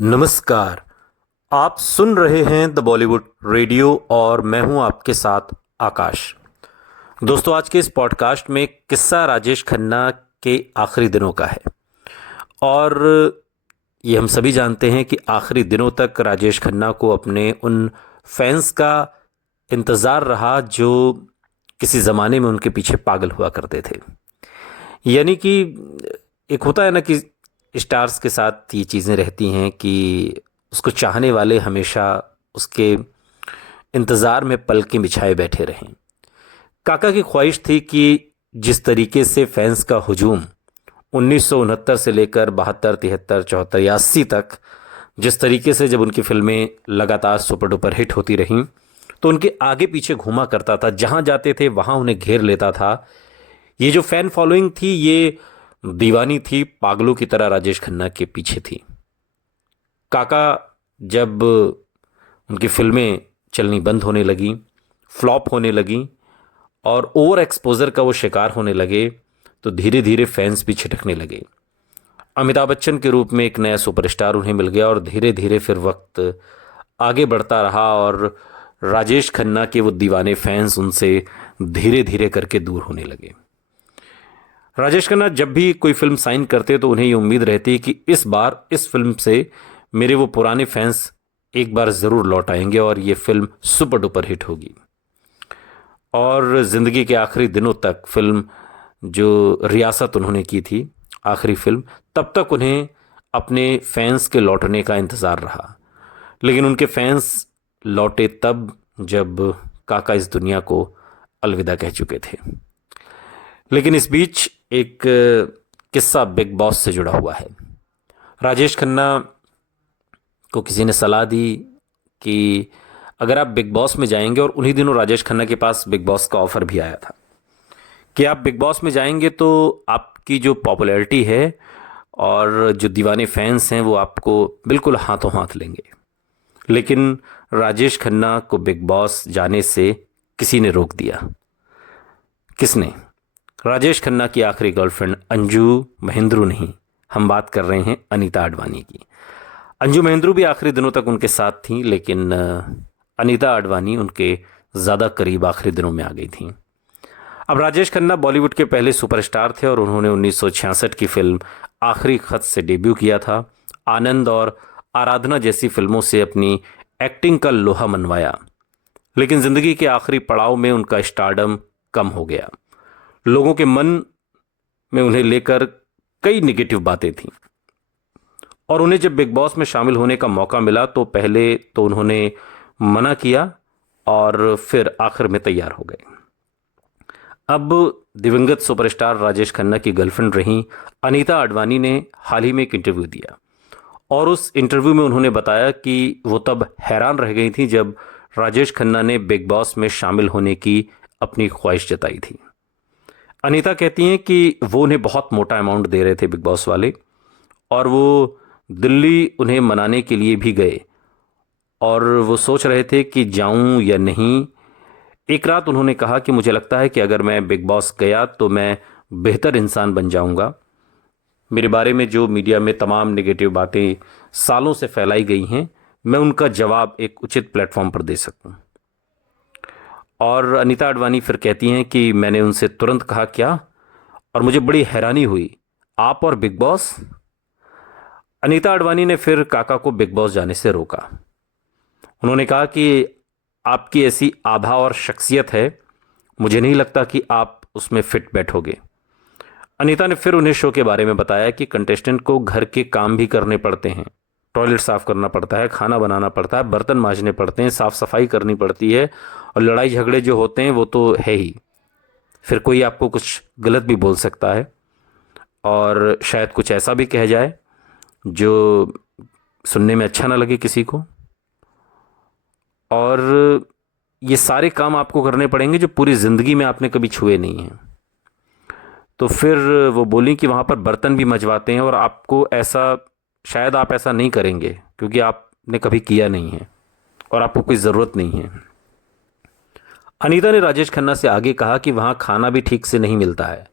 नमस्कार। आप सुन रहे हैं द बॉलीवुड रेडियो और मैं हूं आपके साथ आकाश। दोस्तों, आज के इस पॉडकास्ट में किस्सा राजेश खन्ना के आखिरी दिनों का है और ये हम सभी जानते हैं कि आखिरी दिनों तक राजेश खन्ना को अपने उन फैंस का इंतज़ार रहा जो किसी ज़माने में उनके पीछे पागल हुआ करते थे। यानी कि एक होता है ना कि स्टार्स के साथ ये चीज़ें रहती हैं कि उसको चाहने वाले हमेशा उसके इंतज़ार में पलकें बिछाए बैठे रहें। काका की ख्वाहिश थी कि जिस तरीके से फैंस का हुजूम 1969 से लेकर 72, 73, 74 या 80 तक, जिस तरीके से जब उनकी फिल्में लगातार सुपर डुपर हिट होती रहीं तो उनके आगे पीछे घूमा करता था, जहां जाते थे वहां उन्हें घेर लेता था। ये जो फैन फॉलोइंग थी ये दीवानी थी, पागलों की तरह राजेश खन्ना के पीछे थी। काका जब उनकी फिल्में चलनी बंद होने लगी, फ्लॉप होने लगी और ओवर एक्सपोजर का वो शिकार होने लगे तो धीरे धीरे फैंस भी छिटकने लगे। अमिताभ बच्चन के रूप में एक नया सुपरस्टार उन्हें मिल गया और धीरे धीरे फिर वक्त आगे बढ़ता रहा और राजेश खन्ना के वो दीवाने फैंस उनसे धीरे धीरे करके दूर होने लगे। राजेश खन्ना जब भी कोई फिल्म साइन करते तो उन्हें ये उम्मीद रहती कि इस बार इस फिल्म से मेरे वो पुराने फैंस एक बार ज़रूर लौट आएंगे और ये फिल्म सुपर डुपर हिट होगी। और ज़िंदगी के आखिरी दिनों तक फिल्म जो रियासत उन्होंने की थी, आखिरी फिल्म, तब तक उन्हें अपने फैंस के लौटने का इंतज़ार रहा। लेकिन उनके फैंस लौटे तब जब काका इस दुनिया को अलविदा कह चुके थे। लेकिन इस बीच एक किस्सा बिग बॉस से जुड़ा हुआ है। राजेश खन्ना को किसी ने सलाह दी कि अगर आप बिग बॉस में जाएंगे, और उन्हीं दिनों राजेश खन्ना के पास बिग बॉस का ऑफर भी आया था कि आप बिग बॉस में जाएंगे तो आपकी जो पॉपुलैरिटी है और जो दीवाने फैंस हैं वो आपको बिल्कुल हाथों हाथ लेंगे। लेकिन राजेश खन्ना को बिग बॉस जाने से किसी ने रोक दिया। किसने? राजेश खन्ना की आखिरी गर्लफ्रेंड अंजू महेंद्रू नहीं, हम बात कर रहे हैं अनीता आडवाणी की। अंजू महेंद्रू भी आखिरी दिनों तक उनके साथ थी, लेकिन अनीता आडवाणी उनके ज़्यादा करीब आखिरी दिनों में आ गई थी। अब राजेश खन्ना बॉलीवुड के पहले सुपरस्टार थे और उन्होंने 1966 की फिल्म आखिरी खत से डेब्यू किया था। आनंद और आराधना जैसी फिल्मों से अपनी एक्टिंग का लोहा मनवाया, लेकिन ज़िंदगी के आखिरी पड़ाव में उनका स्टारडम कम हो गया। लोगों के मन में उन्हें लेकर कई निगेटिव बातें थीं और उन्हें जब बिग बॉस में शामिल होने का मौका मिला तो पहले तो उन्होंने मना किया और फिर आखिर में तैयार हो गए। अब दिवंगत सुपरस्टार राजेश खन्ना की गर्लफ्रेंड रहीं अनीता आडवाणी ने हाल ही में एक इंटरव्यू दिया और उस इंटरव्यू में उन्होंने बताया कि वो तब हैरान रह गई थी जब राजेश खन्ना ने बिग बॉस में शामिल होने की अपनी ख्वाहिश जताई थी। अनीता कहती हैं कि वो उन्हें बहुत मोटा अमाउंट दे रहे थे बिग बॉस वाले, और वो दिल्ली उन्हें मनाने के लिए भी गए और वो सोच रहे थे कि जाऊं या नहीं। एक रात उन्होंने कहा कि मुझे लगता है कि अगर मैं बिग बॉस गया तो मैं बेहतर इंसान बन जाऊंगा। मेरे बारे में जो मीडिया में तमाम नेगेटिव बातें सालों से फैलाई गई हैं, मैं उनका जवाब एक उचित प्लेटफॉर्म पर दे सकूं। और अनीता आडवाणी फिर कहती हैं कि मैंने उनसे तुरंत कहा क्या, और मुझे बड़ी हैरानी हुई, आप और बिग बॉस। अनीता आडवाणी ने फिर काका को बिग बॉस जाने से रोका। उन्होंने कहा कि आपकी ऐसी आभा और शख्सियत है, मुझे नहीं लगता कि आप उसमें फिट बैठोगे। अनीता ने फिर उन्हें शो के बारे में बताया कि कंटेस्टेंट को घर के काम भी करने पड़ते हैं, टॉयलेट साफ करना पड़ता है, खाना बनाना पड़ता है, बर्तन मांजने पड़ते हैं, साफ सफाई करनी पड़ती है, और लड़ाई झगड़े जो होते हैं वो तो है ही। फिर कोई आपको कुछ गलत भी बोल सकता है और शायद कुछ ऐसा भी कह जाए जो सुनने में अच्छा ना लगे किसी को, और ये सारे काम आपको करने पड़ेंगे जो पूरी ज़िंदगी में आपने कभी छुए नहीं हैं। तो फिर वो बोली कि वहाँ पर बर्तन भी मजवाते हैं और आपको ऐसा, शायद आप ऐसा नहीं करेंगे क्योंकि आपने कभी किया नहीं है और आपको कोई ज़रूरत नहीं है। अनीता ने राजेश खन्ना से आगे कहा कि वहाँ खाना भी ठीक से नहीं मिलता है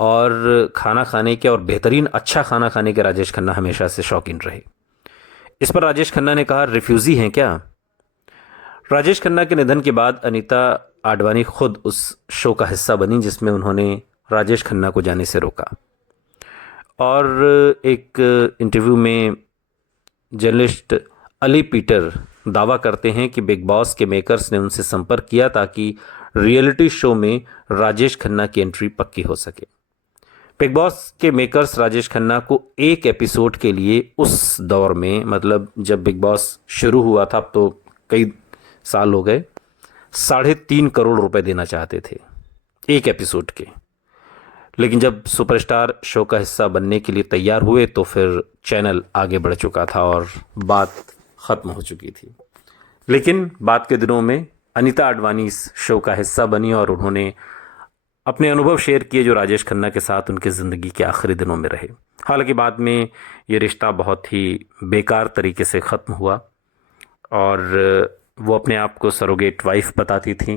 और खाना खाने के और बेहतरीन अच्छा खाना खाने के राजेश खन्ना हमेशा से शौकीन रहे। इस पर राजेश खन्ना ने कहा, रिफ्यूजी हैं क्या? राजेश खन्ना के निधन के बाद अनीता आडवाणी खुद उस शो का हिस्सा बनी जिसमें उन्होंने राजेश खन्ना को जाने से रोका। और एक इंटरव्यू में जर्नलिस्ट अली पीटर दावा करते हैं कि बिग बॉस के मेकर्स ने उनसे संपर्क किया ताकि रियलिटी शो में राजेश खन्ना की एंट्री पक्की हो सके। बिग बॉस के मेकर्स राजेश खन्ना को एक एपिसोड के लिए उस दौर में, मतलब जब बिग बॉस शुरू हुआ था, अब तो कई साल हो गए, 3.5 करोड़ रुपए देना चाहते थे एक एपिसोड के। लेकिन जब सुपरस्टार शो का हिस्सा बनने के लिए तैयार हुए तो फिर चैनल आगे बढ़ चुका था और बात ख़त्म हो चुकी थी। लेकिन बाद के दिनों में अनीता आडवाणी इस शो का हिस्सा बनी और उन्होंने अपने अनुभव शेयर किए जो राजेश खन्ना के साथ उनके ज़िंदगी के आखिरी दिनों में रहे। हालांकि बाद में ये रिश्ता बहुत ही बेकार तरीके से ख़त्म हुआ और वो अपने आप को सरोगेट वाइफ बताती थी।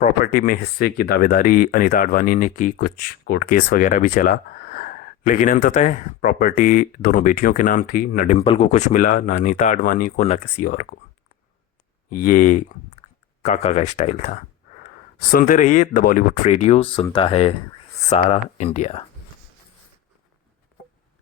प्रॉपर्टी में हिस्से की दावेदारी अनीता आडवाणी ने की, कुछ कोर्ट केस वगैरह भी चला, लेकिन अंततः प्रॉपर्टी दोनों बेटियों के नाम थी। न डिम्पल को कुछ मिला, न अनीता आडवाणी को, न किसी और को। ये काका का स्टाइल था। सुनते रहिए द बॉलीवुड रेडियो, सुनता है सारा इंडिया।